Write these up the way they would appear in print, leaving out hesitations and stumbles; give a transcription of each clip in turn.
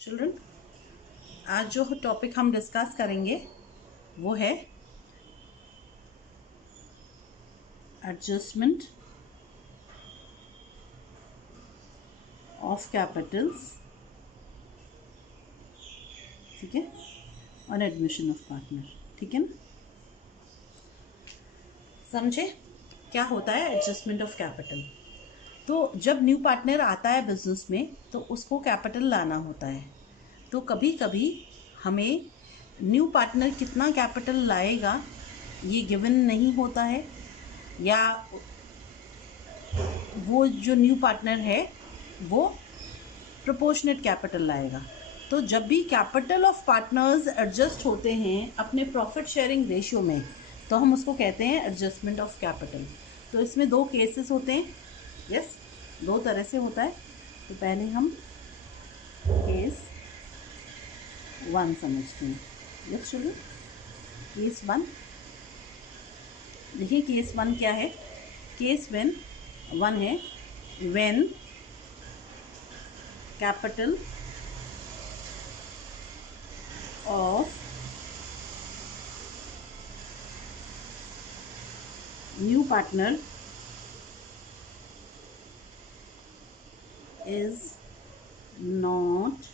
Children, आज जो topic हम डिस्कस करेंगे वो है एडजस्टमेंट ऑफ कैपिटल्स, ठीक है, और एडमिशन ऑफ पार्टनर। ठीक है ना, समझे क्या होता है एडजस्टमेंट ऑफ कैपिटल? तो जब न्यू पार्टनर आता है बिजनेस में तो उसको कैपिटल लाना होता है। तो कभी कभी हमें न्यू पार्टनर कितना कैपिटल लाएगा ये गिवन नहीं होता है, या वो जो न्यू पार्टनर है वो प्रोपोर्शनेट कैपिटल लाएगा। तो जब भी कैपिटल ऑफ पार्टनर्स एडजस्ट होते हैं अपने प्रॉफिट शेयरिंग रेशियो में, तो हम उसको कहते हैं एडजस्टमेंट ऑफ कैपिटल। तो इसमें दो केसेस होते हैं, यस, दो तरह से होता है। तो पहले हम केस 1 समझते हैं। यस चलिए, केस 1 देखिए। केस 1 क्या है? केस 1 है when capital of new partner is not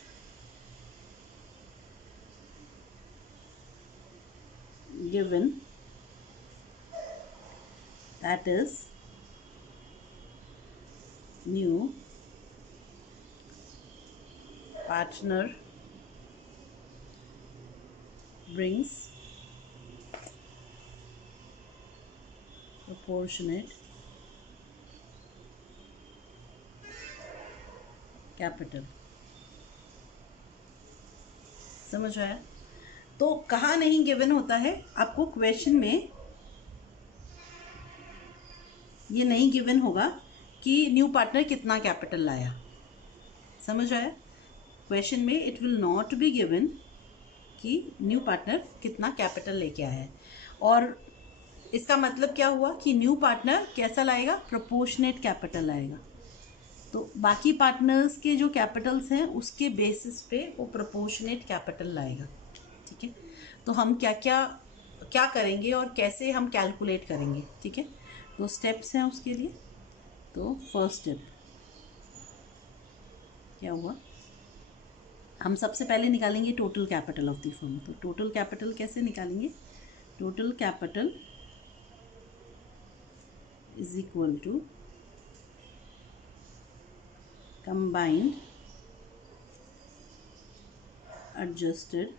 given, that is new partner brings proportionate capital। समझ आया? तो कहाँ नहीं गिवन होता है आपको? क्वेश्चन में ये नहीं गिवन होगा कि न्यू पार्टनर कितना कैपिटल लाया। समझ आया? क्वेश्चन में it will not be given कि न्यू पार्टनर कितना कैपिटल लेके आया है। और इसका मतलब क्या हुआ कि न्यू पार्टनर कैसा लाएगा? प्रोपोर्शनेट कैपिटल लाएगा। तो बाकी पार्टनर्स के जो कैपिटल्स हैं उसके बेसिस पे वो प्रोपोर्शनेट कैपिटल लाएगा। ठीक है, तो हम क्या क्या क्या करेंगे और कैसे हम कैलकुलेट करेंगे? ठीक है, तो स्टेप्स हैं उसके लिए। तो फर्स्ट स्टेप क्या हुआ? हम सबसे पहले निकालेंगे total capital of the firm. तो टोटल कैपिटल कैसे निकालेंगे? Total capital is equal to combined adjusted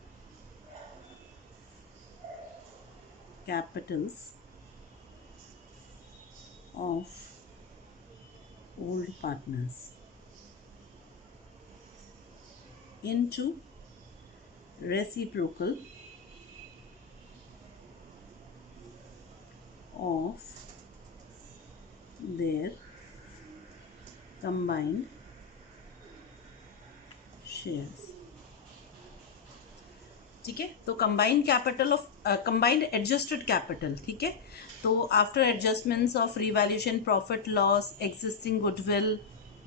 capitals of old partners into reciprocal of their combined shares। ठीक है, तो combined capital of combined adjusted capital. ठीक है, तो after adjustments of revaluation, profit loss, existing goodwill,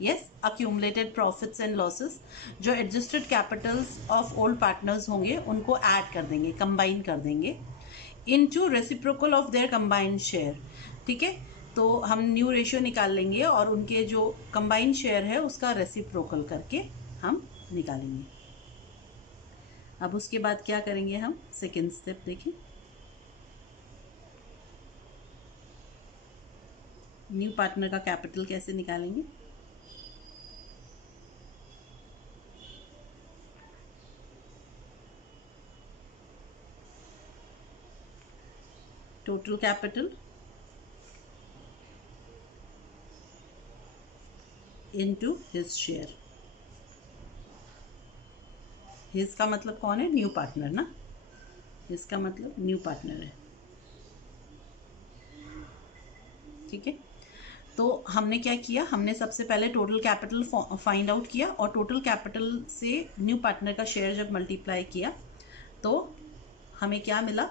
yes, accumulated profits and losses, जो adjusted capitals of old partners होंगे उनको add कर देंगे, कंबाइन कर देंगे into reciprocal of their combined share. ठीक है, तो हम न्यू रेशियो निकाल लेंगे और उनके जो कंबाइंड शेयर है उसका रेसिप्रोकल करके हम निकालेंगे। अब उसके बाद क्या करेंगे हम? सेकेंड स्टेप देखें। न्यू पार्टनर का कैपिटल कैसे निकालेंगे? Total capital into his share. His का मतलब कौन है? न्यू पार्टनर ना, हिज का मतलब न्यू पार्टनर है। ठीक है, तो हमने क्या किया? हमने सबसे पहले टोटल कैपिटल फाइंड आउट किया और टोटल कैपिटल से न्यू पार्टनर का शेयर जब मल्टीप्लाई किया तो हमें क्या मिला?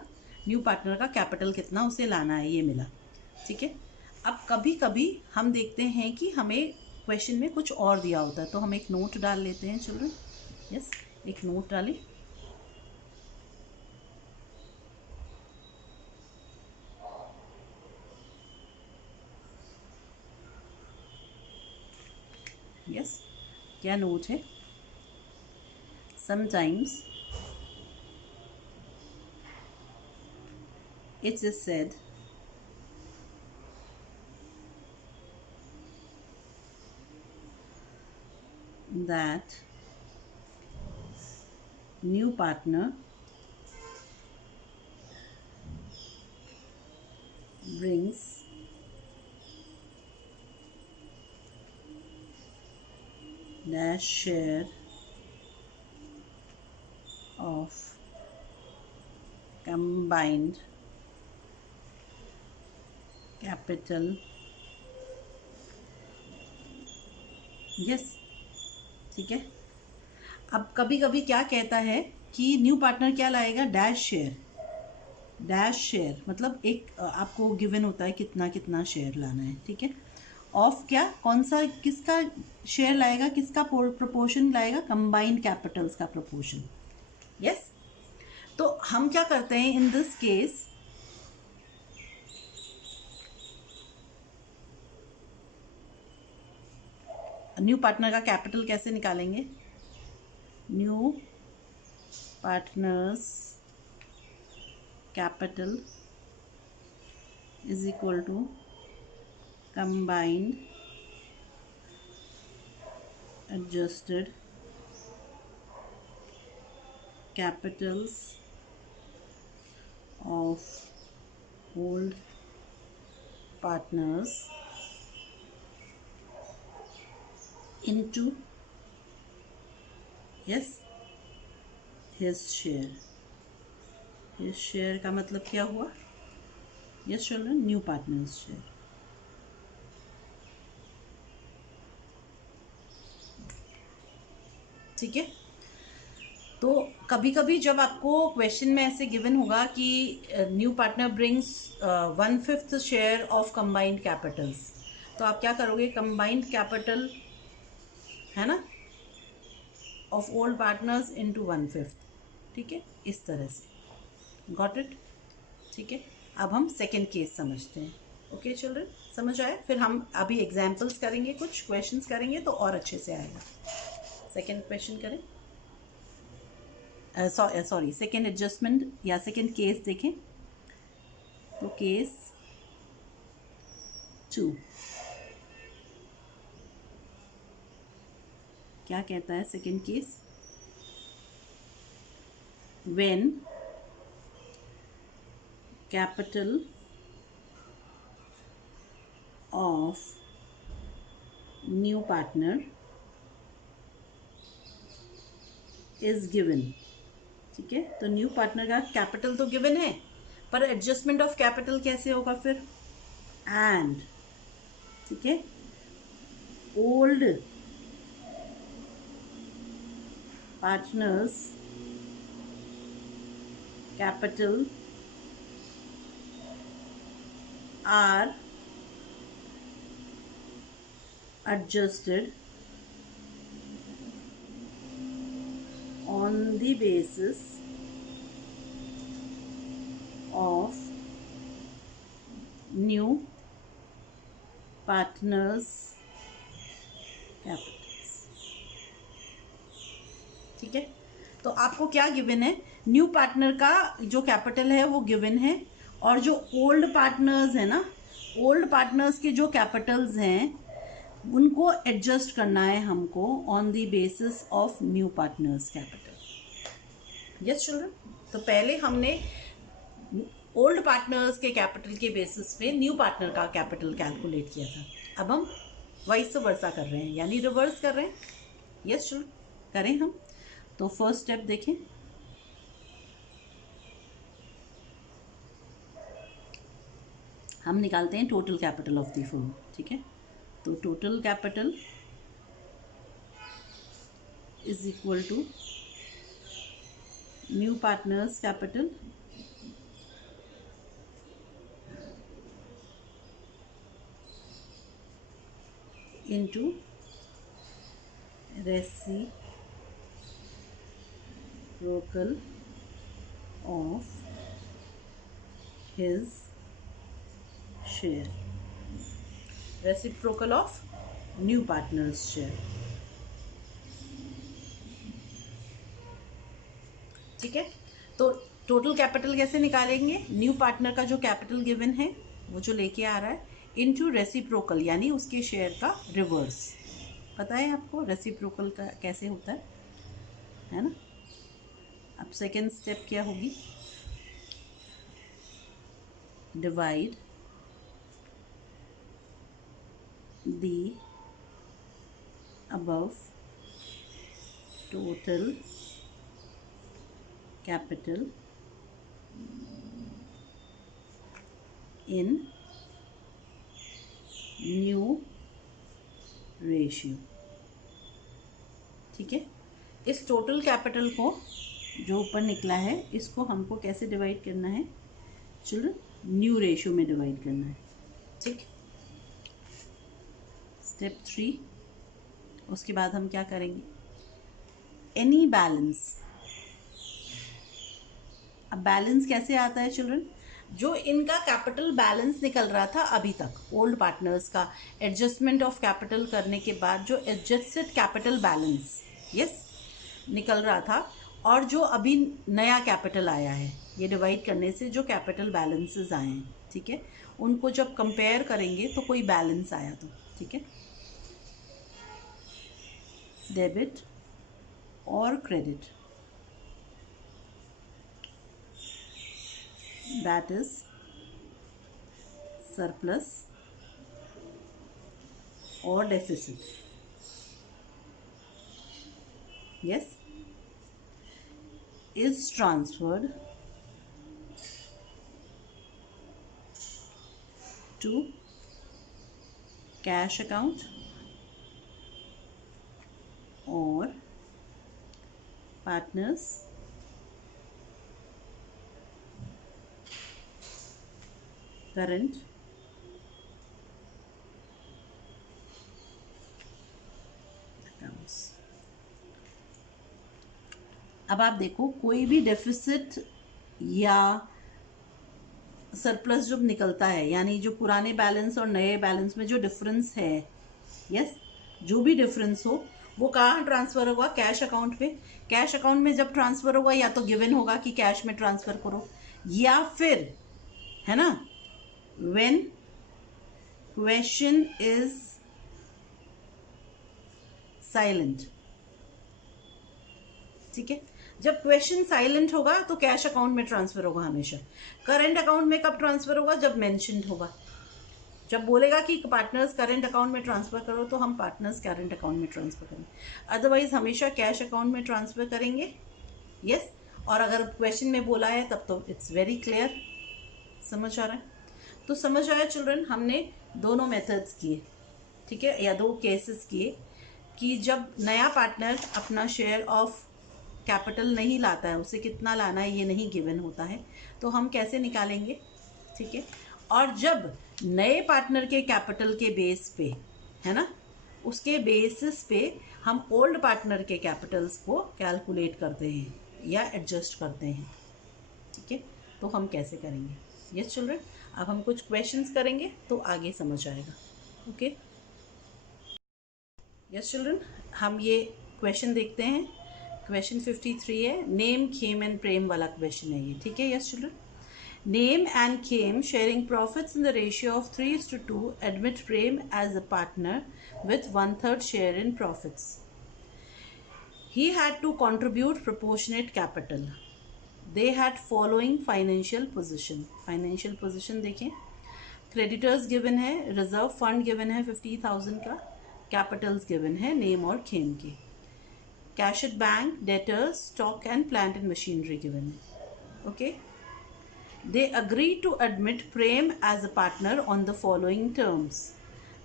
न्यू पार्टनर का कैपिटल कितना उसे लाना है ये मिला। ठीक है, अब कभी कभी हम देखते हैं कि हमें क्वेश्चन में कुछ और दिया होता है, तो हम एक नोट डाल लेते हैं चिल्ड्रन। यस, एक नोट डालें। यस, क्या नोट है? Sometimes it is said that new partner brings dash share of combined capital। Yes, ठीक है। अब कभी कभी क्या कहता है कि न्यू पार्टनर क्या लाएगा? Dash share. डैश शेयर मतलब एक आपको गिवन होता है कितना कितना शेयर लाना है, ठीक है। ऑफ क्या, कौन सा, किसका शेयर लाएगा, किसका प्रोपोर्शन लाएगा? कंबाइंड कैपिटल्स का प्रोपोर्शन। यस, तो हम क्या करते हैं in this case, new partner का कैपिटल कैसे निकालेंगे? New partners capital is equal to combined adjusted capitals of old partners into yes his share। his share का मतलब क्या हुआ? yes children, new partners share. ठीक है, तो कभी कभी जब आपको क्वेश्चन में ऐसे गिवन होगा कि new partner brings 1/5 share of combined Capitals, तो आप क्या करोगे? कंबाइंड कैपिटल है ना ऑफ ओल्ड पार्टनर्स इनटू 1/5, ठीक है, इस तरह से। Got it? ठीक है, अब हम सेकेंड केस समझते हैं। ओके चिल्ड्रन, समझ आए? फिर हम अभी एग्जाम्पल्स करेंगे, कुछ क्वेश्चंस करेंगे तो और अच्छे से आएगा। सेकेंड क्वेश्चन करें, सॉरी सेकेंड एडजस्टमेंट या सेकेंड केस देखें। तो केस 2 क्या कहता है? Second case, when capital of new partner is given. ठीक है, तो न्यू पार्टनर का कैपिटल तो गिवन है, पर एडजस्टमेंट ऑफ कैपिटल कैसे होगा फिर? एंड, ठीक है, old partners capital R adjusted on the basis of new partners capitals। ठीक है, तो आपको क्या गिवन है? न्यू पार्टनर का जो कैपिटल है वो गिवन है, और जो ओल्ड पार्टनर्स है ना, ओल्ड पार्टनर्स के जो कैपिटल्स हैं उनको एडजस्ट करना है हमको on the basis of new partners capital. Yes children, तो पहले हमने ओल्ड पार्टनर्स के कैपिटल के बेसिस पे न्यू पार्टनर का कैपिटल कैलकुलेट किया था, अब हम वाइस वर्सा कर रहे हैं, यानी रिवर्स कर रहे हैं। यस चिल्ड्रन, करें हम। तो फर्स्ट स्टेप देखें, हम निकालते हैं total capital of the firm. ठीक है, तो total capital is equal to new partners capital into रेसी reciprocal of his share, reciprocal of new partner's share. ठीक है, तो टोटल कैपिटल कैसे निकालेंगे? न्यू पार्टनर का जो कैपिटल गिवन है वो जो लेके आ रहा है इनटू रेसिप्रोकल, यानी उसके शेयर का रिवर्स। पता है आपको रेसिप्रोकल का कैसे होता है ना? अब सेकेंड स्टेप क्या होगी? Divide the above total capital in new ratio. ठीक है, इस टोटल कैपिटल को जो ऊपर निकला है इसको हमको कैसे डिवाइड करना है चिल्ड्रन? न्यू रेशियो में डिवाइड करना है। ठीक, स्टेप 3। उसके बाद हम क्या करेंगे? Any balance. अब बैलेंस कैसे आता है चिल्ड्रन? जो इनका कैपिटल बैलेंस निकल रहा था अभी तक, ओल्ड पार्टनर्स का एडजस्टमेंट ऑफ कैपिटल करने के बाद जो एडजस्टेड कैपिटल बैलेंस यस निकल रहा था, और जो अभी नया कैपिटल आया है, ये डिवाइड करने से जो कैपिटल बैलेंसेस आए हैं, ठीक है, उनको जब कंपेयर करेंगे तो कोई बैलेंस आया तो, ठीक है, डेबिट और क्रेडिट, दैट इज सरप्लस और deficit. Yes, is transferred to cash account or partners current accounts। अब आप देखो, कोई भी डेफिसिट या सरप्लस जब निकलता है, यानी जो पुराने बैलेंस और नए बैलेंस में जो डिफरेंस है, यस, जो भी डिफरेंस हो वो कहाँ ट्रांसफर होगा? कैश अकाउंट पे। कैश अकाउंट में जब ट्रांसफर होगा या तो गिवन होगा कि कैश में ट्रांसफर करो, या फिर है ना, व्हेन क्वेश्चन इज साइलेंट। ठीक है, जब क्वेश्चन साइलेंट होगा तो कैश अकाउंट में ट्रांसफर होगा हमेशा। करंट अकाउंट में कब ट्रांसफर होगा? जब मेंशन्ड होगा, जब बोलेगा कि पार्टनर्स करंट अकाउंट में ट्रांसफर करो तो हम पार्टनर्स करंट अकाउंट में ट्रांसफर करेंगे, अदरवाइज हमेशा कैश अकाउंट में ट्रांसफर करेंगे। यस, और अगर क्वेश्चन में बोला है तब तो इट्स वेरी क्लियर। समझ आ रहा है? तो समझ आया चिल्ड्रन? हमने दोनों मेथड्स किए, ठीक है, या दो केसेस किए कि जब नया पार्टनर अपना शेयर ऑफ कैपिटल नहीं लाता है, उसे कितना लाना है ये नहीं गिवन होता है, तो हम कैसे निकालेंगे, ठीक है, और जब नए पार्टनर के कैपिटल के बेस पे, है ना, उसके बेसिस पे हम ओल्ड पार्टनर के कैपिटल्स को कैलकुलेट करते हैं या एडजस्ट करते हैं। ठीक है, तो हम कैसे करेंगे? यस चिल्ड्रन, अब हम कुछ क्वेश्चंस करेंगे तो आगे समझ आएगा। ओके, यस चिल्ड्रन, हम ये क्वेश्चन देखते हैं। क्वेश्चन 53 है, नेम खेम एंड प्रेम वाला क्वेश्चन है ये। ठीक है, yes children, Name and Khem, sharing profits in the ratio of 3:2, admit Prem as a partner with 1/3 share in profits. He had to contribute proportionate capital. They had following financial position. Financial position देखें, creditors given है, reserve fund given है 50,000 का, capitals given है name और Khem के, cash at bank, debtors, stock and plant and machinery given है. Okay. They agreed to admit Prem as a partner on the following terms: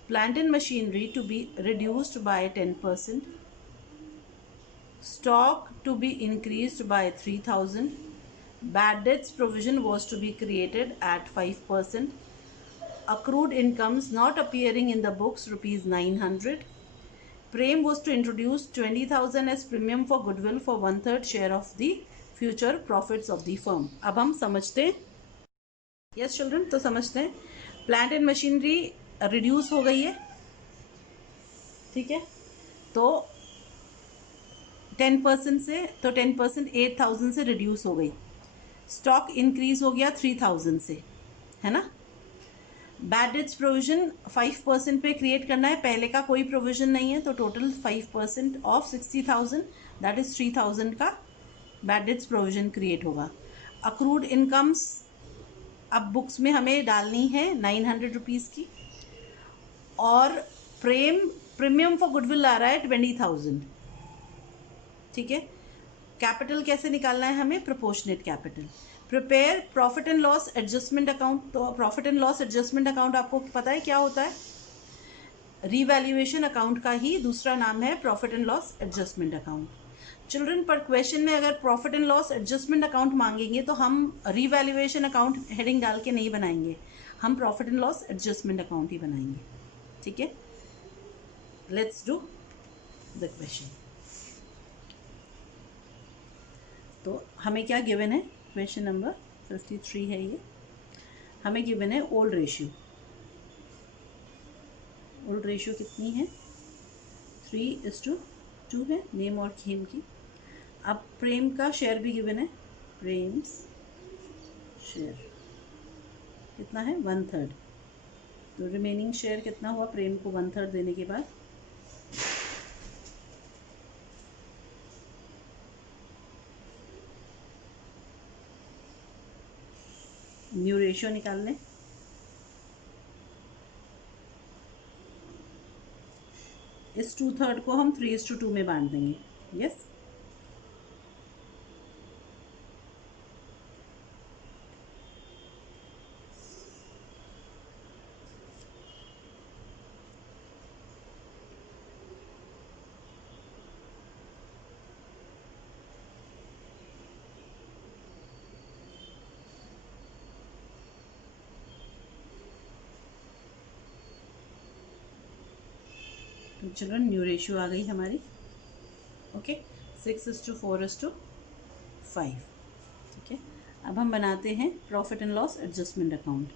plant and machinery to be reduced by 10%, stock to be increased by 3,000, bad debts provision was to be created at 5%, accrued incomes not appearing in the books rupees 900, Prem was to introduce 20,000 as premium for goodwill for 1/3 share of the future profits of the firm. अब हम समझते हैं, yes children, तो समझते हैं। Plant and machinery reduce हो गई है, ठीक है, तो 10% से, तो 10% 8,000 से रिड्यूस हो गई। स्टॉक इंक्रीज हो गया 3,000 से, है ना। बैड डेट्स प्रोविजन 5% पे क्रिएट करना है, पहले का कोई प्रोविजन नहीं है, तो टोटल 5% ऑफ 60,000 दैट इज 3,000 का बैड डेट्स प्रोविजन क्रिएट होगा। अक्रूड इनकम्स अब बुक्स में हमें डालनी है 900 रुपीज़ की, और प्रीमियम फॉर गुडविल आ रहा है 20,000, ठीक है। कैपिटल कैसे निकालना है हमें, proportionate capital. Prepare profit and loss adjustment account. तो profit and loss adjustment account आपको पता है क्या होता है, रीवैल्यूएशन अकाउंट का ही दूसरा नाम है profit and loss adjustment account. Children, पर क्वेश्चन में अगर profit and loss adjustment account मांगेंगे तो हम रीवैल्यूएशन अकाउंट हेडिंग डाल के नहीं बनाएंगे, हम profit and loss adjustment account ही बनाएंगे, ठीक है। Let's do the question. तो हमें क्या गिवन है, क्वेश्चन नंबर 53 है ये। हमें गिवन है ओल्ड रेशियो। ओल्ड रेशियो कितनी है, 3:2 है, नेम और खेम की। अब प्रेम का शेयर भी गिवन है, प्रेम्स शेयर कितना है, 1/3। तो रिमेनिंग शेयर कितना हुआ प्रेम को 1/3 देने के बाद, न्यू रेशियो निकाल लें। इस 2/3 को हम 3:2 में बांट देंगे, यस। तो चलो न्यू रेशियो आ गई हमारी, ओके, 6:4:5, ठीक है। अब हम बनाते हैं profit and loss adjustment account.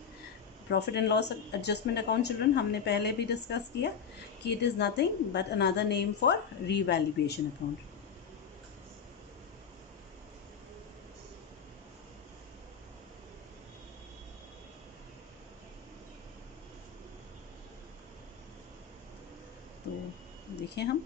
Profit and loss adjustment account children हमने पहले भी डिस्कस किया कि it is nothing but another name for revaluation account. तो देखें हम,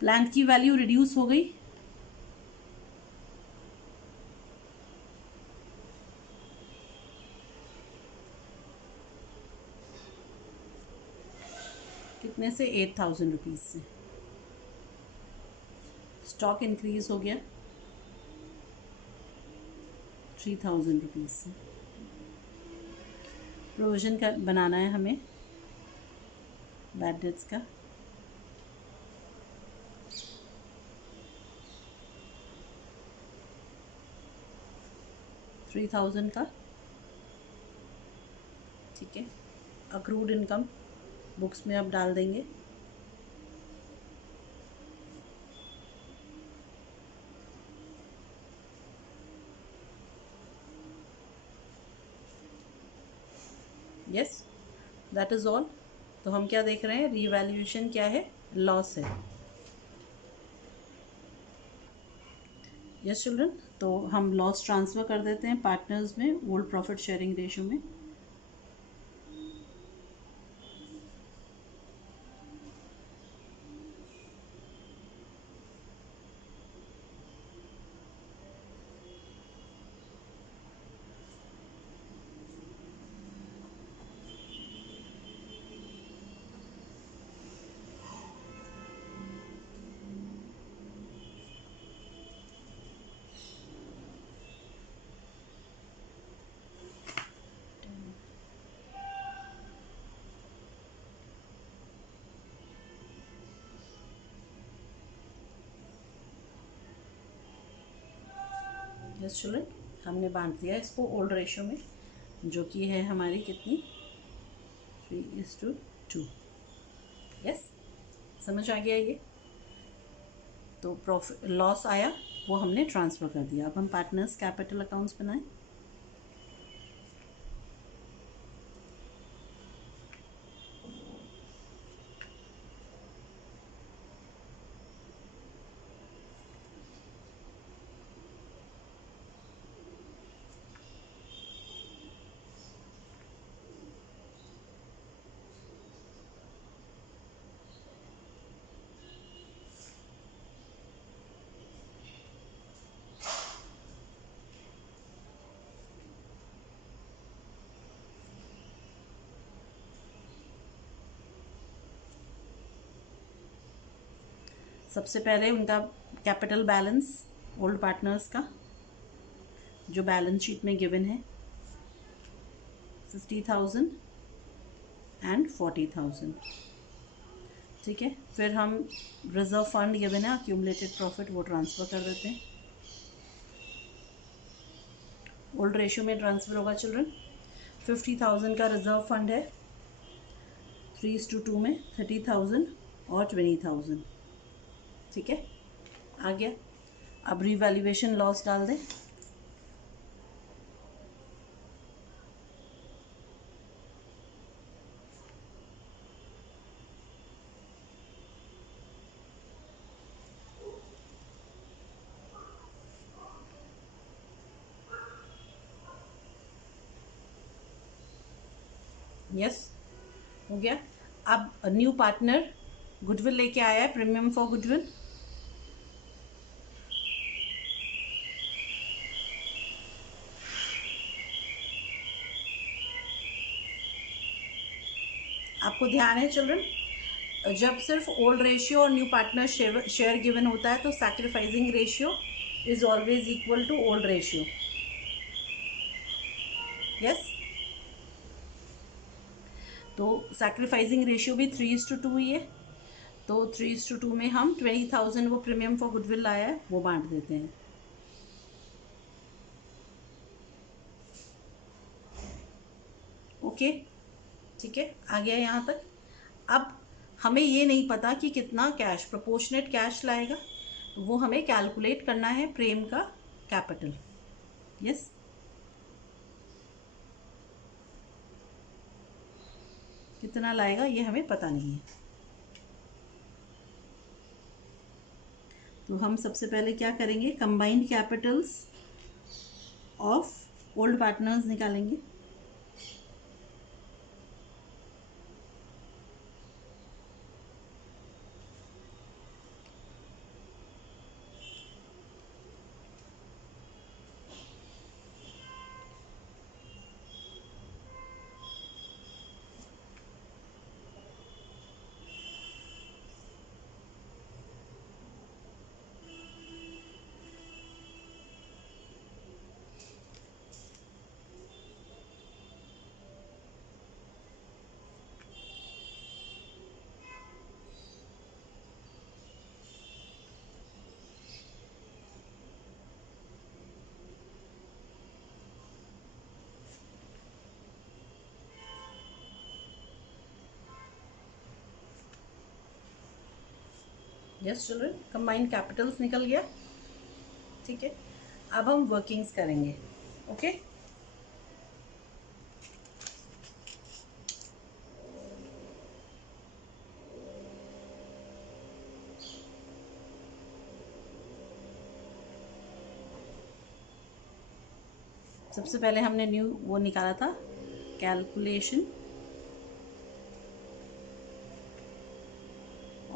प्लांट की वैल्यू रिड्यूस हो गई, कितने से, 8,000 रुपीज़ से। स्टॉक इंक्रीज हो गया 3,000 रुपीज़ से। प्रोविजन का बनाना है हमें बैड डेट्स का, $3,000 का, ठीक है। अक्रूड इनकम बुक्स में अब डाल देंगे, यस, दैट इज़ ऑल। तो हम क्या देख रहे हैं, रीवैल्यूएशन क्या है, लॉस है, यस चिल्ड्रन। तो हम लॉस ट्रांसफ़र कर देते हैं पार्टनर्स में ओल्ड प्रॉफिट शेयरिंग रेशियो में। यस चिल्ड्रन, हमने बांट दिया इसको ओल्ड रेशियो में, जो कि है हमारी कितनी 3:2। यस, समझ आ गया ये। तो प्रॉफिट लॉस आया वो हमने ट्रांसफ़र कर दिया। अब हम पार्टनर्स कैपिटल अकाउंट्स बनाएं। सबसे पहले उनका कैपिटल बैलेंस ओल्ड पार्टनर्स का जो बैलेंस शीट में गिवन है 50,000 एंड 40,000। ठीक है, फिर हम रिजर्व फंड गिवन है अक्यूमुलेटेड प्रॉफिट, वो ट्रांसफ़र कर देते हैं। ओल्ड रेशियो में ट्रांसफ़र होगा चिल्ड्रन। 50,000 का रिजर्व फंड है, 3:2 में 30,000 और 20,000। ठीक है, आ गया। अब रिवैल्यूएशन लॉस डाल दें। यस, हो गया। अब न्यू पार्टनर गुडविल लेके आया है, प्रीमियम फॉर गुडविल। आपको ध्यान है चिल्ड्रन, जब सिर्फ ओल्ड रेशियो और न्यू पार्टनर शेयर गिवन होता है तो sacrificing ratio is always equal to old ratio. Yes, तो सैक्रिफाइसिंग रेशियो भी 3:2 ही है। तो 3:2 में हम 20,000 वो प्रीमियम फॉर गुडविल लाया है वो बांट देते हैं। ओके, ठीक है, आ गया यहाँ तक। अब हमें ये नहीं पता कि कितना कैश प्रोपोर्शनेट कैश लाएगा, तो वो हमें कैलकुलेट करना है प्रेम का कैपिटल। यस, कितना लाएगा ये हमें पता नहीं है। तो हम सबसे पहले क्या करेंगे, combined capitals of old partners निकालेंगे। यस चिल्ड्रन, कंबाइंड कैपिटल्स निकल गया। ठीक है, अब हम वर्किंग्स करेंगे। ओके, सबसे पहले हमने न्यू वो निकाला था, कैलकुलेशन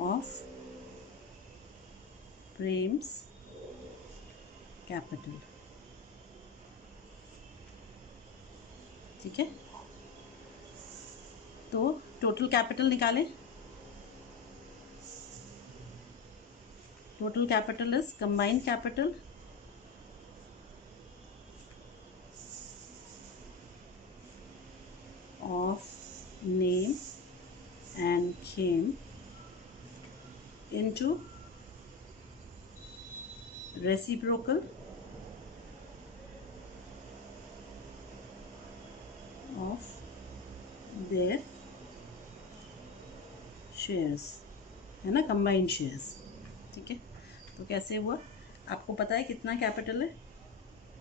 ऑफ प्रेम्स कैपिटल। ठीक है, तो टोटल कैपिटल निकालें। Total capital is combined capital of name and Khem into reciprocal there shares, है ना, कंबाइंड शेयर्स। ठीक है, तो कैसे हुआ, आपको पता है कितना कैपिटल है,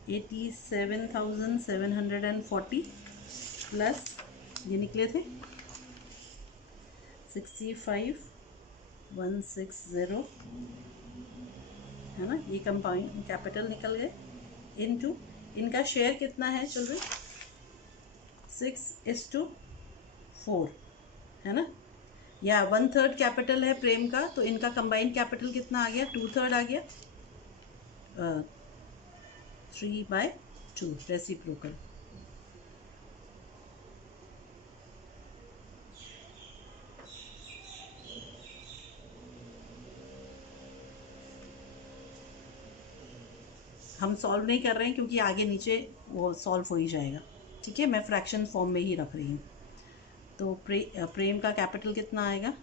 87,740 प्लस ये निकले थे 65,160, है ना, ये कंपाउंड कैपिटल निकल गए, इनटू इनका शेयर कितना है चिल्ड्रन, 6:4, है ना, या 1/3 कैपिटल है प्रेम का, तो इनका कंबाइंड कैपिटल कितना आ गया, 2/3 आ गया, 3/2 रेसिप्रोकल। हम सॉल्व नहीं कर रहे हैं क्योंकि आगे नीचे वो सॉल्व हो ही जाएगा। ठीक है, मैं फ्रैक्शन फॉर्म में ही रख रही हूँ। तो प्रेम का कैपिटल कितना आएगा,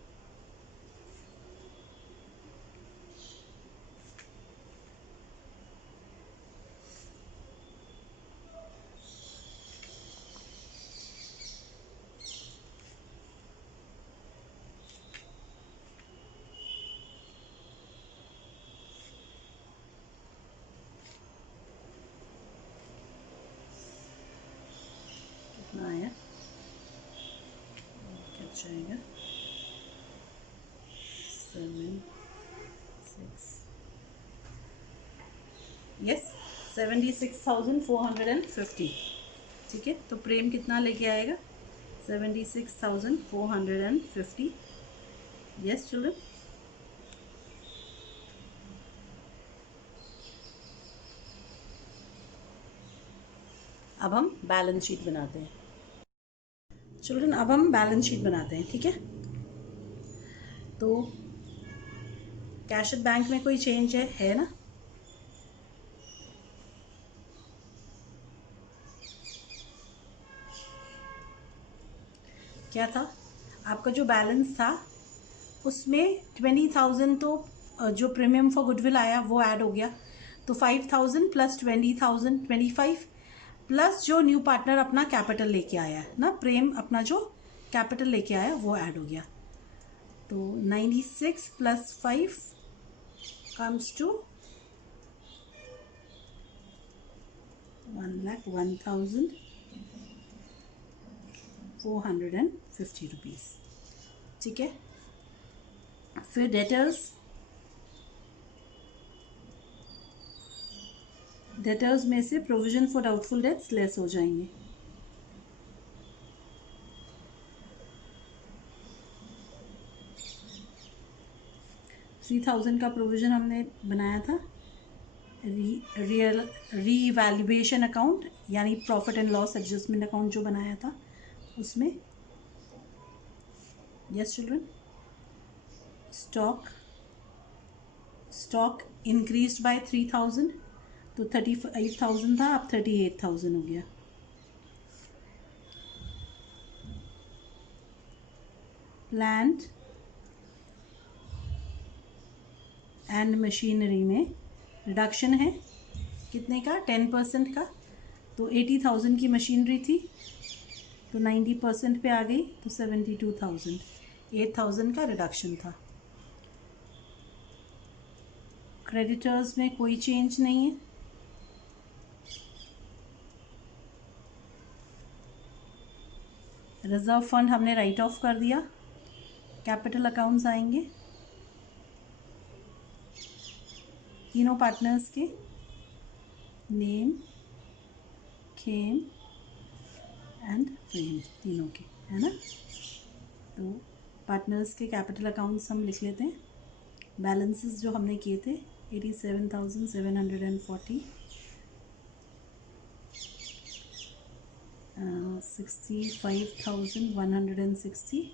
कितना आया, क्या जाएगा, 7 6 यस 76,450। ठीक है, तो प्रेम कितना लेके आएगा, 76,450। यस चिल्ड्रन, अब हम बैलेंस शीट बनाते हैं चिल्ड्रन, अब हम बैलेंस शीट बनाते हैं। ठीक है, तो कैश एट बैंक में कोई चेंज है ना, क्या था आपका जो बैलेंस था उसमें 20,000 तो जो प्रीमियम फॉर गुडविल आया वो ऐड हो गया, तो 5,000 प्लस 20,000 25 प्लस जो न्यू पार्टनर अपना कैपिटल लेके आया है ना, प्रेम अपना जो कैपिटल लेके आया वो ऐड हो गया, तो 96 प्लस 5 कम्स टू 1,01,450 रुपीज़। ठीक है, फिर डेटर्स में से provision for doubtful debts less हो जाएंगे, $3,000 का प्रोविज़न हमने बनाया था रीवैल्यूएशन अकाउंट, यानी profit and loss adjustment account जो बनाया था उसमें। Yes children, stock increase by 3,000, तो 35,000 था, अब 38,000 हो गया। प्लांट एंड मशीनरी में रिडक्शन है कितने का, 10% का, तो 80,000 की मशीनरी थी तो 90% पे आ गई, तो 72,000, 8,000 का रिडक्शन था। क्रेडिटर्स में कोई चेंज नहीं है, रिजर्व फंड हमने राइट ऑफ कर दिया, कैपिटल अकाउंट्स आएंगे तीनों पार्टनर्स के, नेम, खेम एंड प्रेम, तीनों के, है ना, तो पार्टनर्स के कैपिटल अकाउंट्स हम लिख लेते हैं, बैलेंसेस जो हमने किए थे 87,740, 65,160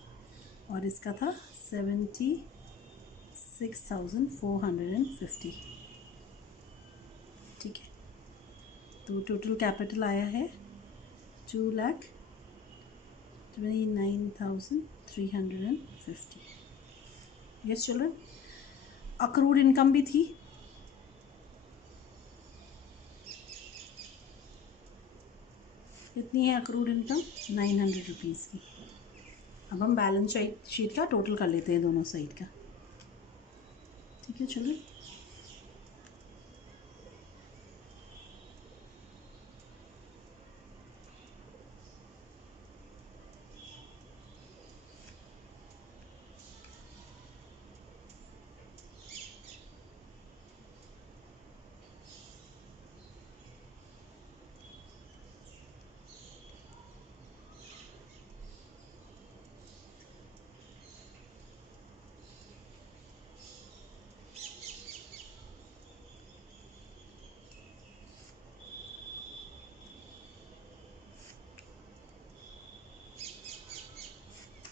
और इसका था 76,450। ठीक है, तो टोटल कैपिटल आया है 2,29,350। यस चिल्ड्रन, अक्रूड इनकम भी थी, कितनी है अक्रूड इनकम, 900 रुपीज़ की। अब हम बैलेंस शीट का टोटल कर लेते हैं दोनों साइड का। ठीक है चलिए।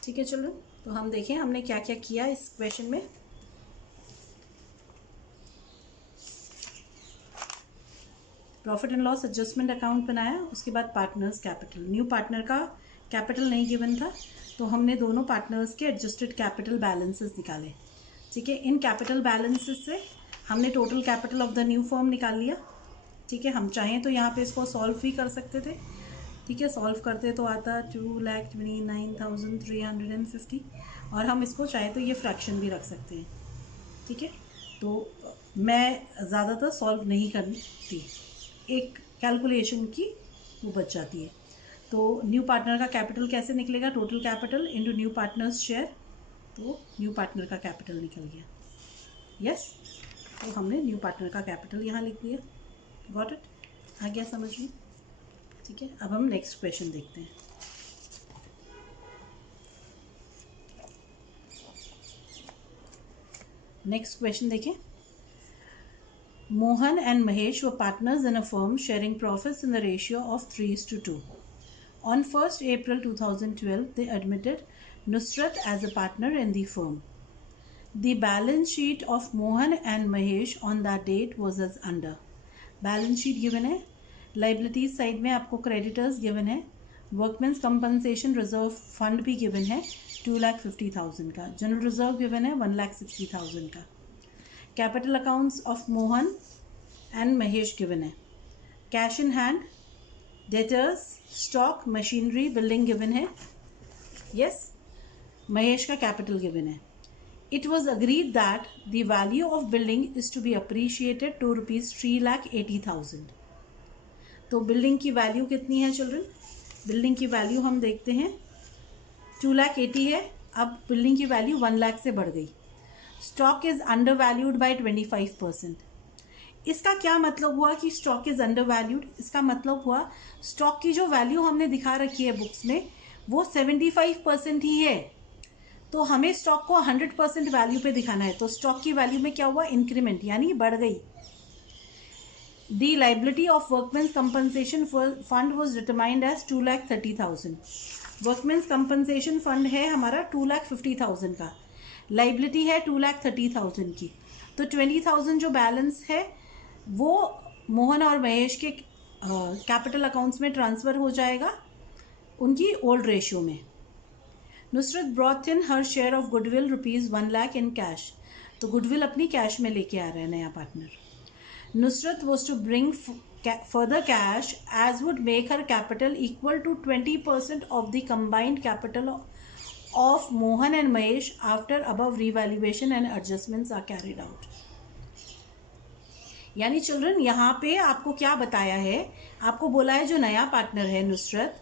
ठीक है चलो, तो हम देखें हमने क्या क्या किया इस क्वेश्चन में। Profit and loss adjustment account बनाया, उसके बाद पार्टनर्स कैपिटल। न्यू पार्टनर का कैपिटल नहीं गिवन था, तो हमने दोनों पार्टनर्स के एडजस्टेड कैपिटल बैलेंसेस निकाले। ठीक है, इन कैपिटल बैलेंसेस से हमने total capital of the new firm निकाल लिया। ठीक है, हम चाहें तो यहाँ पे इसको सॉल्व भी कर सकते थे। ठीक है, सॉल्व करते तो आता 2,29,350 और हम इसको चाहे तो ये फ्रैक्शन भी रख सकते हैं। ठीक है, तो मैं ज़्यादातर सॉल्व नहीं करती, एक कैलकुलेशन की वो बच जाती है। तो न्यू पार्टनर का कैपिटल कैसे निकलेगा? Total capital into new partners share, तो न्यू पार्टनर का कैपिटल निकल गया। यस, तो हमने न्यू पार्टनर का कैपिटल यहाँ लिख दिया। Got it? आ गया समझ में? ठीक है, अब हम नेक्स्ट क्वेश्चन देखते हैं। नेक्स्ट क्वेश्चन देखें। Mohan and Mahesh were partners in a firm sharing profits in the ratio of 3:2. On 1st April 2012, they admitted Nusrat as a partner in the firm. The balance sheet of Mohan and Mahesh on that date was as under. Balance sheet given है, liabilities side में आपको creditors given है, workmen's compensation reserve fund भी given है 2,50,000 का, general reserve given है 1,60,000 का, capital accounts of Mohan and Mahesh given है, cash in hand, debtors, stock, machinery, building given है। यस, महेश का कैपिटल गिवन है। It was agreed that the value of building is to be appreciated to ₹3,80,000। तो building की value कितनी है children? Building की value हम देखते हैं 2,80,000 है, अब बिल्डिंग की वैल्यू 1 लाख से बढ़ गई। Stock is under valued by 25%। इसका क्या मतलब हुआ कि स्टॉक इज अंडर वैल्यूड? इसका मतलब हुआ स्टॉक की जो वैल्यू हमने दिखा रखी है बुक्स में वो 75% ही है, तो हमें स्टॉक को 100% वैल्यू पे दिखाना है। तो स्टॉक की वैल्यू में क्या हुआ? इंक्रीमेंट, यानी बढ़ गई। The liability of workmen's compensation fund was determined as 2,30,000। Workmen's compensation fund है हमारा 2,50,000 का, लाइबिलिटी है 2,30,000 की, तो 20,000 जो बैलेंस है वो मोहन और महेश के कैपिटल अकाउंट्स में ट्रांसफ़र हो जाएगा उनकी ओल्ड रेशियो में। Nusrat brought in her share of goodwill ₹1 lakh in cash, तो गुडविल अपनी कैश में लेके आ रहा है नया partner. Nusrat was to bring further cash as would make her capital equal to 20% of the combined capital of Mohan and Mahesh after above revaluation and adjustments are carried out. यानी children यहाँ पे आपको क्या बताया है? आपको बोला है जो नया पार्टनर है नुसरत,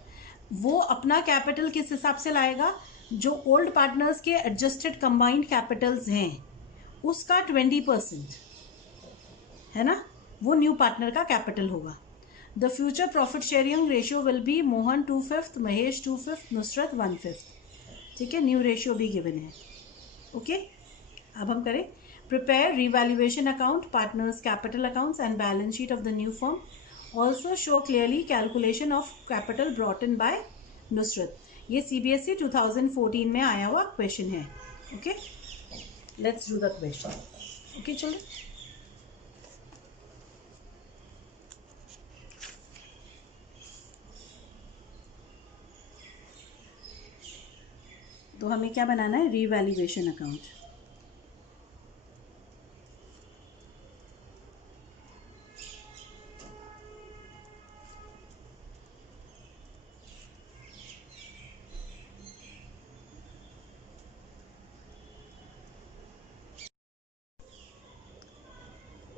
वो अपना कैपिटल किस हिसाब से लाएगा? जो ओल्ड पार्टनर्स के एडजस्टेड कंबाइंड कैपिटल्स हैं उसका 20% है ना, वो न्यू पार्टनर का कैपिटल होगा। The future profit sharing ratio will be Mohan 2/5, Mahesh 2/5, Nusrat 1/5। ठीक है, न्यू रेशियो भी गिवन है। ओके, अब हम करें prepare revaluation account, partners capital accounts and balance sheet of the new firm. Also show clearly calculation of capital brought in by Nusrat. ये CBSE 2014 में आया हुआ क्वेश्चन है। Okay, let's do the question. Okay चलो, तो हमें क्या बनाना है? Revaluation account.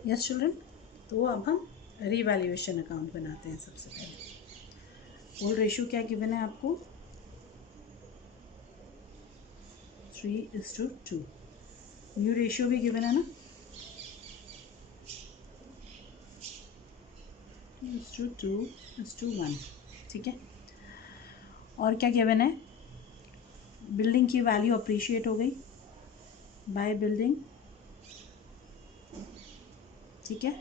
Yes children. तो अब हम रीवैल्यूएशन अकाउंट बनाते हैं। सबसे पहले ओल्ड रेशियो क्या गिवन है आपको, 3:2। न्यू रेशियो भी गिवन है ना, 2:1। ठीक है। और क्या गिवन है, बिल्डिंग की वैल्यू अप्रिशिएट हो गई बाय बिल्डिंग। ठीक है।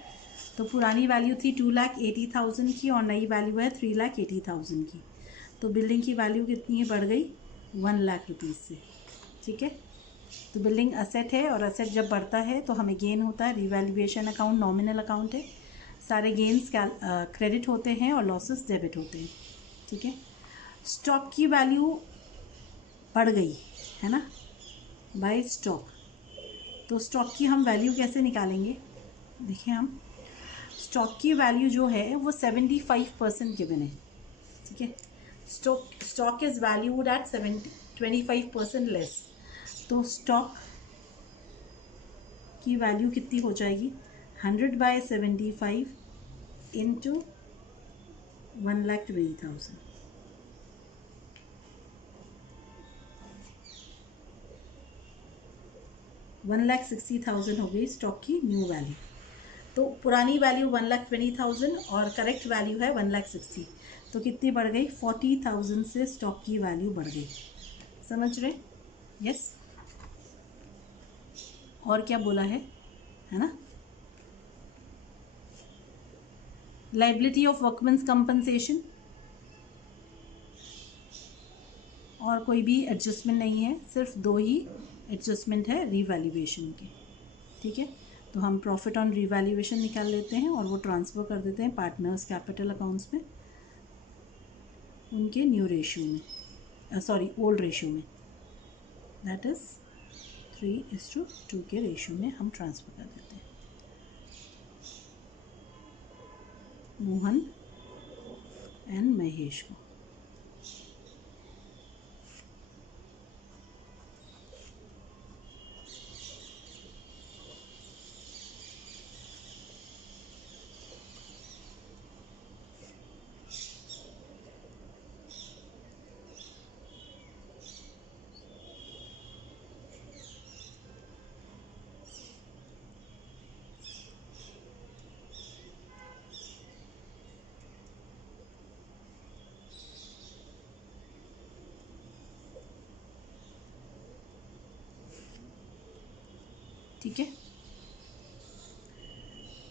तो पुरानी वैल्यू थी 2,80,000 की और नई वैल्यू है 3,80,000 की। तो बिल्डिंग की वैल्यू कितनी है, बढ़ गई 1 लाख रुपीज़ से। ठीक है। तो बिल्डिंग असेट है और असेट जब बढ़ता है तो हमें गेन होता है। रिवैल्यूएशन अकाउंट नॉमिनल अकाउंट है, सारे गेन्स क्रेडिट होते हैं और लॉसेस डेबिट होते हैं। ठीक है। स्टॉक की वैल्यू बढ़ गई है ना, बाय स्टॉक। तो स्टॉक की हम वैल्यू कैसे निकालेंगे, देखिए हम स्टॉक की वैल्यू जो है वो 75% गिवन है। ठीक है। Stock is valued at 25% less. तो स्टॉक की वैल्यू कितनी हो जाएगी, 100/75 इंटू 1,20,000। 1,60,000 हो गई स्टॉक की न्यू वैल्यू। तो पुरानी वैल्यू 1,20,000 और करेक्ट वैल्यू है 1,60,000। तो कितनी बढ़ गई, 40,000 से स्टॉक की वैल्यू बढ़ गई। समझ रहे, यस। और क्या बोला है ना, लाइबिलिटी ऑफ वर्कमेंस कंपनसेशन, और कोई भी एडजस्टमेंट नहीं है, सिर्फ 2 ही एडजस्टमेंट है रीवैल्यूएशन के। ठीक है। तो हम प्रॉफिट ऑन रीवैल्यूएशन निकाल लेते हैं और वो ट्रांसफ़र कर देते हैं पार्टनर्स कैपिटल अकाउंट्स में, उनके न्यू रेशियो में, सॉरी ओल्ड रेशियो में, दैट इज़ 3:2 के रेशियो में हम ट्रांसफ़र कर देते हैं मोहन एंड महेश को। ठीक है।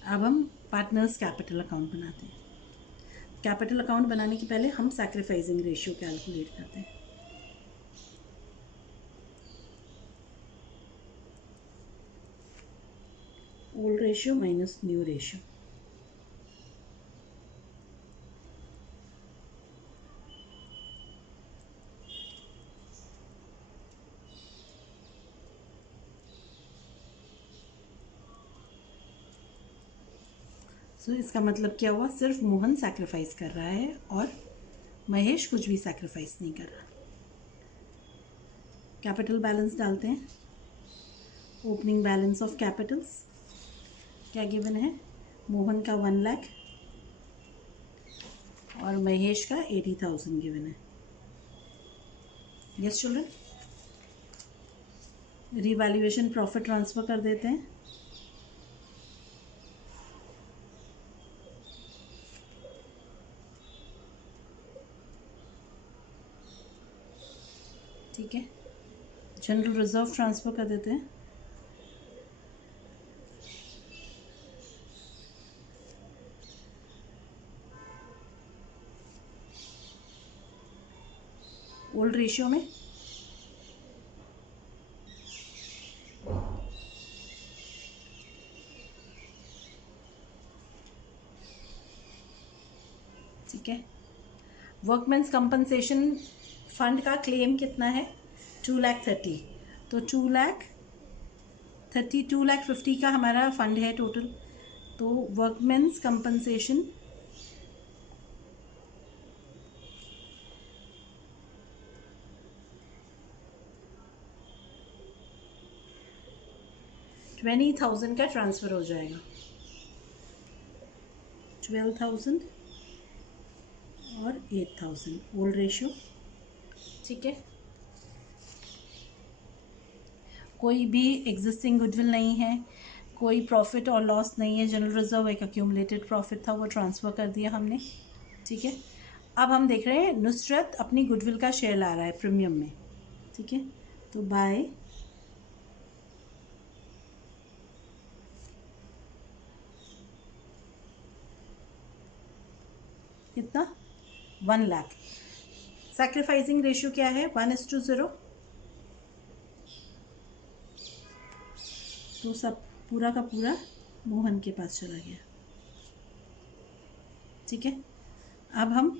अब हम पार्टनर्स कैपिटल अकाउंट बनाते हैं। कैपिटल अकाउंट बनाने के पहले हम सैक्रिफाइसिंग रेशियो कैलकुलेट करते हैं। Old ratio minus new ratio. So इसका मतलब क्या हुआ, सिर्फ मोहन सैक्रिफाइस कर रहा है और महेश कुछ भी सैक्रिफाइस नहीं कर रहा। कैपिटल बैलेंस डालते हैं। ओपनिंग बैलेंस ऑफ कैपिटल्स क्या गिवन है, मोहन का 1 लाख और महेश का 80,000 गिवन है। Yes children. Revaluation profit transfer कर देते हैं। ठीक है। जनरल रिजर्व ट्रांसफ़र कर देते हैं। ओल्ड रेशियो में ठीक है। वर्कमेंस कंपनसेशन फंड का क्लेम कितना है, 2,30,000। तो 2,30,000 2,50,000 का हमारा फंड है टोटल। तो वर्कमेंस कंपनसेशन $20,000 का ट्रांसफ़र हो जाएगा। 12,000 और 8,000 ओल्ड रेशियो। ठीक है, कोई भी एग्जिस्टिंग गुडविल नहीं है, कोई प्रॉफिट और लॉस नहीं है। जनरल रिजर्व एक अक्यूमुलेटेड प्रॉफिट था, वो ट्रांसफ़र कर दिया हमने। ठीक है, अब हम देख रहे हैं नुसरत अपनी गुडविल का शेयर ला रहा है प्रीमियम में। ठीक है, तो बाय कितना 1 लाख। सैक्रिफाइसिंग रेशियो क्या है 1:0। तो सब पूरा का पूरा मोहन के पास चला गया। ठीक है, अब हम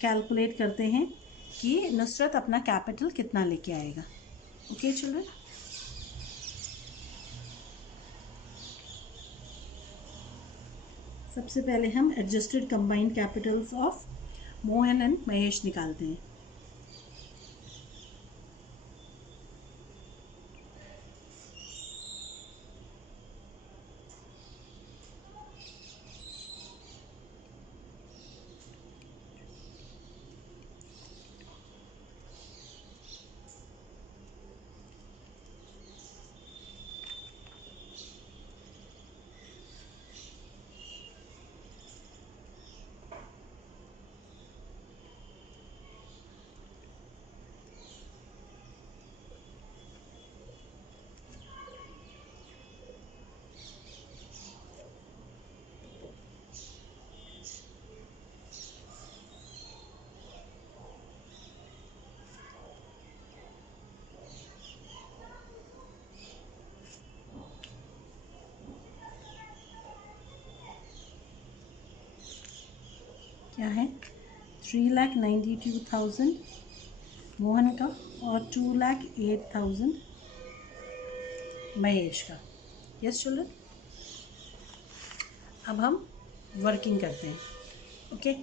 कैलकुलेट करते हैं कि नुसरत अपना कैपिटल कितना लेके आएगा। ओके चिल्ड्रन, सबसे पहले हम adjusted combined capitals of Mohan and Mahesh निकालते हैं। क्या है 3,92,000 मोहन का और 2,08,000 महेश का। यस चिल्ड्रन, अब हम वर्किंग करते हैं। ओके,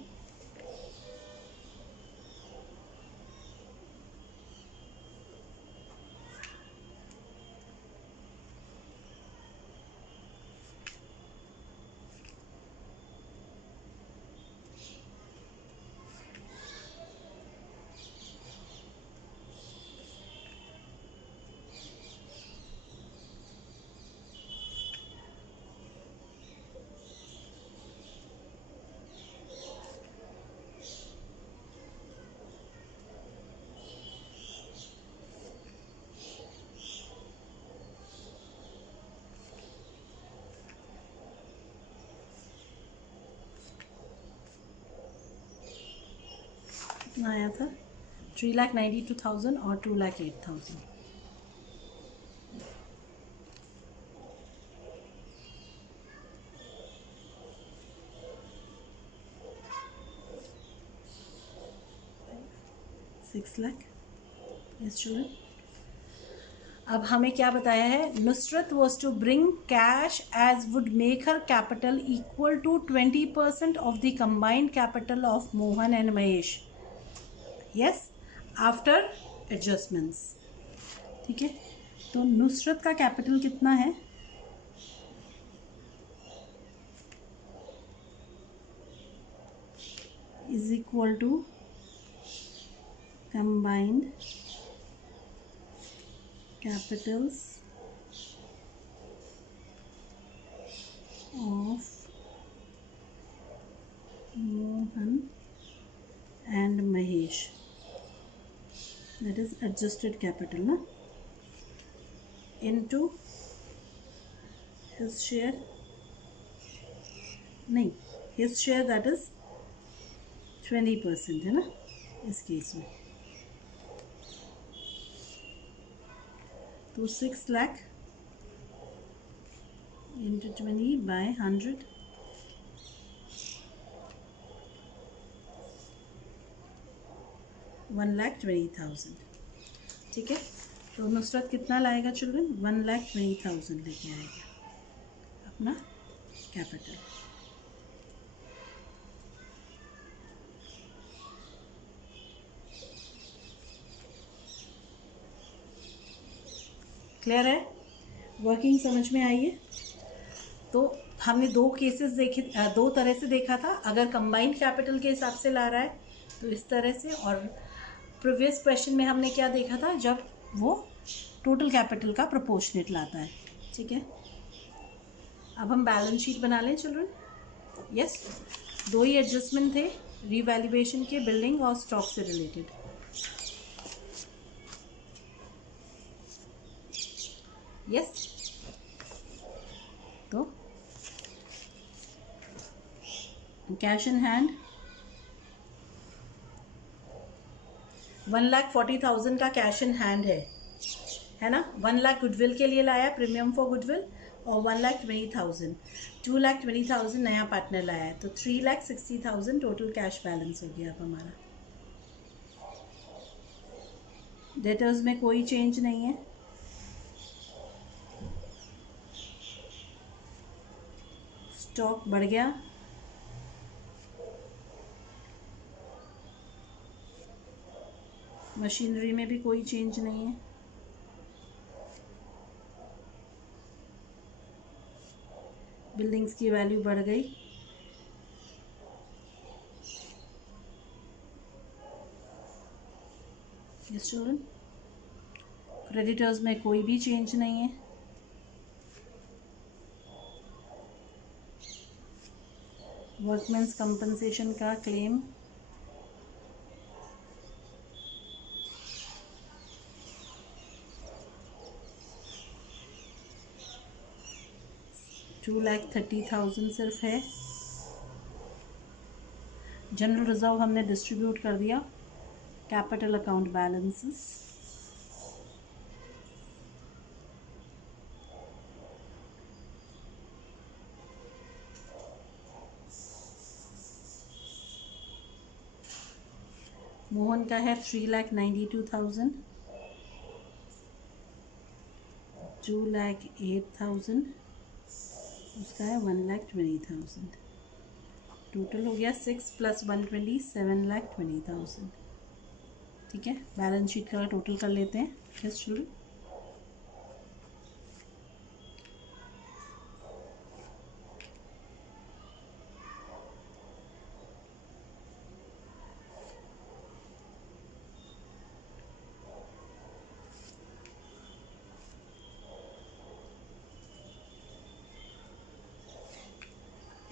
कितना आया था 3,92,000 और 2,08,000। सिक्स लाख। यस चिल्ड्रन, अब हमें क्या बताया है, Nusrat was to bring cash as would make her capital equal to 20% of the combined capital of Mohan and Mahesh. Yes, after adjustments. ठीक है, तो नुसरत का कैपिटल कितना है, is equal to combined capitals of Mohan and Mahesh, that is adjusted capital ना, into his share, नहीं his share that is 20% है ना इस केस में। तो 6 लाख इंटू 20/100, 1,20,000। ठीक है, तो नुसरत कितना लाएगा चिल्ड्रन, 1,20,000 लेके आएगा अपना कैपिटल। क्लियर है, वर्किंग समझ में आई है। तो हमने दो केसेस देखे, दो तरह से देखा था। अगर कंबाइंड कैपिटल के हिसाब से ला रहा है तो इस तरह से, और प्रीवियस क्वेश्चन में हमने क्या देखा था, जब वो टोटल कैपिटल का प्रोपोर्शनेट लाता है। ठीक है, अब हम बैलेंस शीट बना लें चिल्ड्रन। यस, दो ही एडजस्टमेंट थे रीवैल्यूएशन के, बिल्डिंग और स्टॉक से रिलेटेड। यस, तो कैश इन हैंड 1,40,000 का कैश इन हैंड है ना। 1 लाख गुडविल के लिए लाया, प्रीमियम फॉर गुडविल, और 1,20,000, 2,20,000 नया पार्टनर लाया है, तो 3,60,000 टोटल कैश बैलेंस हो गया अब हमारा। डेटर्स में कोई चेंज नहीं है। स्टॉक बढ़ गया, मशीनरी में भी कोई चेंज नहीं है। बिल्डिंग्स की वैल्यू बढ़ गई। यस चिल्ड्रन, क्रेडिटर्स में कोई भी चेंज नहीं है। वर्कमेंस कंपनसेशन का क्लेम 2,30,000 सिर्फ है। जनरल रिजर्व हमने डिस्ट्रीब्यूट कर दिया। कैपिटल अकाउंट बैलेंसेस, मोहन का है 3,92,000, 2,08,000, उसका है 1,20,000। टोटल हो गया 6 + 120, 7,20,000। ठीक है, बैलेंस शीट का टोटल कर लेते हैं। Yes children,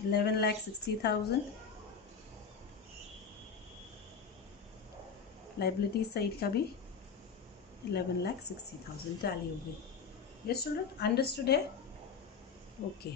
$11,60,000। लाइबिलिटी साइड का भी 11,60,000 टैली हो गई। यस चिल्ड्रन, अंडरस्टूड है। ओके।